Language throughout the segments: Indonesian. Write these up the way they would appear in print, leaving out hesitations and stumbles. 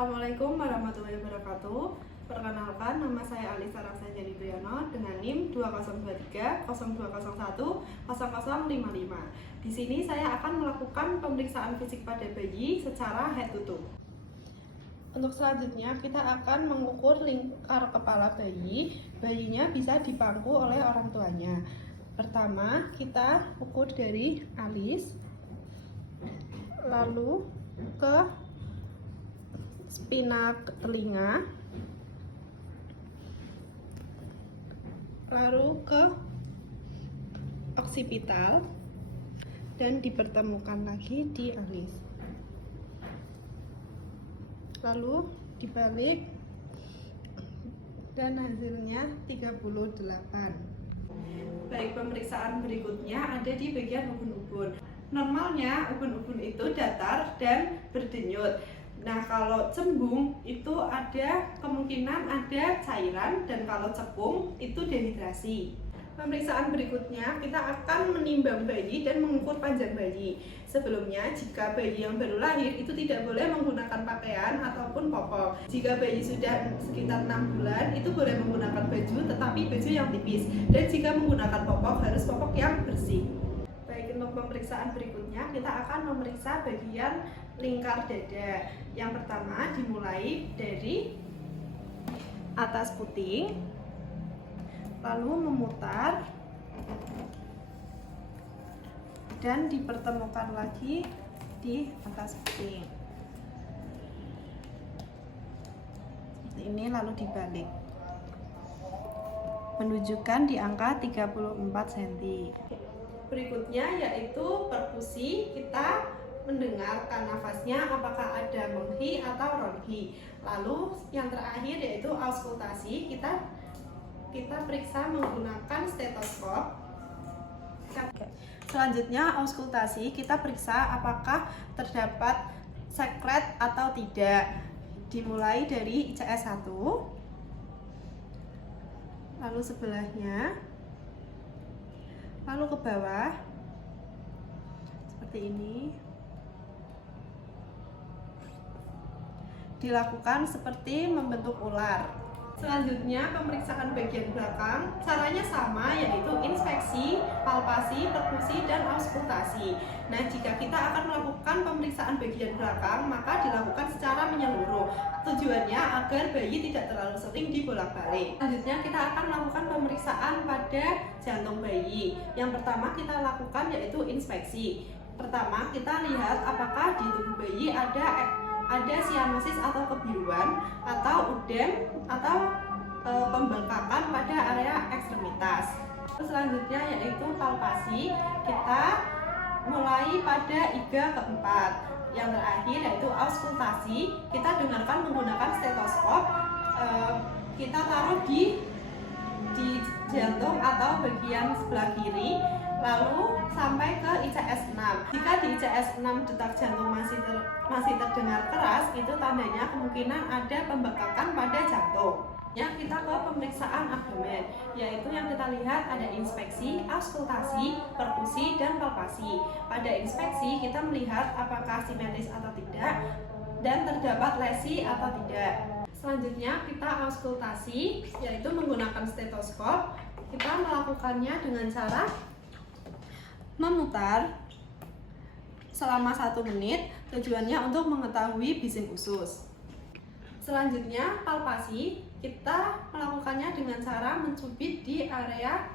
Assalamualaikum warahmatullahi wabarakatuh. Perkenalkan, nama saya Alisa Raksanjani Priyono dengan NIM 2023 0201 0055. Di sini saya akan melakukan pemeriksaan fisik pada bayi secara head to toe. Untuk selanjutnya kita akan mengukur lingkar kepala bayi. Bayinya bisa dipangku oleh orang tuanya. Pertama, kita ukur dari alis, lalu ke spina telinga, lalu ke oksipital, dan dipertemukan lagi di alis. Lalu dibalik dan hasilnya 38. Baik, pemeriksaan berikutnya ada di bagian ubun-ubun. Normalnya ubun-ubun itu datar dan berdenyut. Nah, kalau cembung itu ada kemungkinan ada cairan, dan kalau cekung itu dehidrasi. Pemeriksaan berikutnya kita akan menimbang bayi dan mengukur panjang bayi. Sebelumnya, jika bayi yang baru lahir itu tidak boleh menggunakan pakaian ataupun popok. Jika bayi sudah sekitar 6 bulan itu boleh menggunakan baju, tetapi baju yang tipis. Dan jika menggunakan popok harus popok yang bersih. Baik, untuk pemeriksaan berikutnya kita akan memeriksa bagian lingkar dada. Yang pertama dimulai dari atas puting, lalu memutar dan dipertemukan lagi di atas puting. Seperti ini, lalu dibalik. Menunjukkan di angka 34 cm. Berikutnya yaitu perkusi. Kita mendengarkan nafasnya apakah ada menghi atau ronhi. Lalu yang terakhir yaitu auskultasi. Kita periksa menggunakan stetoskop. Selanjutnya auskultasi, kita periksa apakah terdapat sekret atau tidak. Dimulai dari ICS 1, lalu sebelahnya, lalu ke bawah seperti ini. Dilakukan seperti membentuk ular. Selanjutnya pemeriksaan bagian belakang. Caranya sama, yaitu inspeksi, palpasi, perkusi, dan auskultasi. Nah, jika kita akan melakukan pemeriksaan bagian belakang, maka dilakukan secara menyeluruh. Tujuannya agar bayi tidak terlalu sering dibolak-balik. Selanjutnya kita akan melakukan pemeriksaan pada jantung bayi. Yang pertama kita lakukan yaitu inspeksi. Pertama, kita lihat apakah di tubuh bayi ada sianosis atau kebiruan, atau udem, atau pembengkakan pada area ekstremitas. Selanjutnya yaitu palpasi. Kita mulai pada iga keempat. Yang terakhir yaitu auskultasi. Kita dengarkan menggunakan stetoskop. Kita taruh di jantung atau bagian sebelah kiri, lalu sampai ke ICS 6. Jika di ICS 6 detak jantung masih terdengar keras, itu tandanya kemungkinan ada pembengkakan pada jantung. Kita ke pemeriksaan abdomen, yaitu yang kita lihat ada inspeksi, auskultasi, perkusi, dan palpasi. Pada inspeksi kita melihat apakah simetris atau tidak, dan terdapat lesi atau tidak. Selanjutnya kita auskultasi, yaitu menggunakan stetoskop. Kita melakukannya dengan cara memutar selama 1 menit, tujuannya untuk mengetahui bising usus. Selanjutnya palpasi, kita melakukannya dengan cara mencubit di area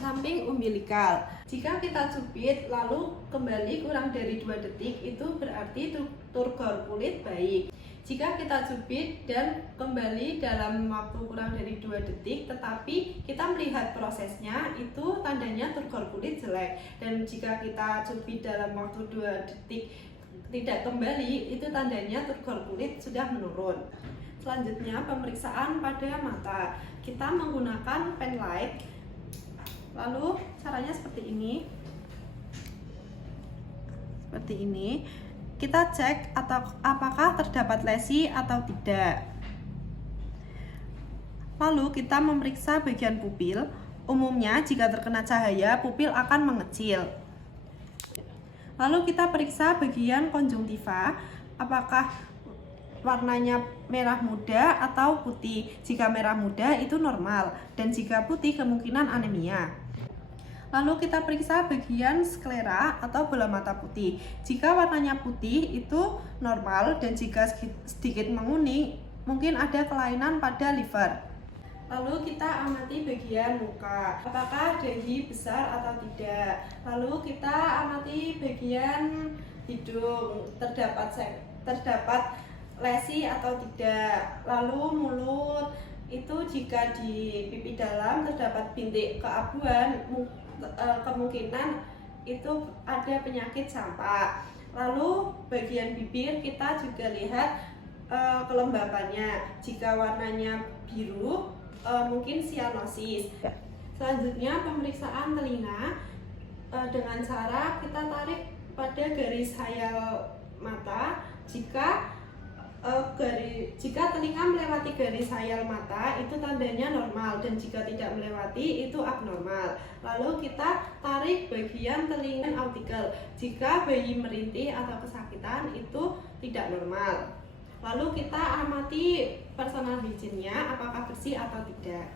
samping umbilikal. Jika kita cubit lalu kembali kurang dari 2 detik, itu berarti turgor kulit baik. Jika kita cubit dan kembali dalam waktu kurang dari 2 detik, tetapi kita melihat prosesnya, itu tandanya turgor kulit jelek. Dan jika kita cubit dalam waktu 2 detik tidak kembali, itu tandanya turgor kulit sudah menurun. Selanjutnya pemeriksaan pada mata. Kita menggunakan pen light. Lalu caranya seperti ini. Seperti ini. Kita cek apakah terdapat lesi atau tidak. Lalu kita memeriksa bagian pupil. Umumnya jika terkena cahaya, pupil akan mengecil. Lalu kita periksa bagian konjungtiva, apakah warnanya merah muda atau putih. Jika merah muda itu normal, dan jika putih kemungkinan anemia. Lalu kita periksa bagian sklera atau bola mata putih. Jika warnanya putih itu normal, dan jika sedikit menguning mungkin ada kelainan pada liver. Lalu kita amati bagian muka, apakah dahi besar atau tidak. Lalu kita amati bagian hidung, terdapat lesi atau tidak. Lalu mulut, itu jika di pipi dalam terdapat bintik keabuan, kemungkinan itu ada penyakit campak. Lalu bagian bibir kita juga lihat kelembapannya. Jika warnanya biru mungkin sianosis. Selanjutnya pemeriksaan telinga dengan cara kita tarik pada garis hayal mata. Jika telinga melewati garis hayal mata itu tandanya normal, dan jika tidak melewati itu abnormal. Lalu kita tarik bagian telinga autikel. Jika bayi merintih atau kesakitan itu tidak normal. Lalu kita amati personal hygiene-nya apakah bersih atau tidak.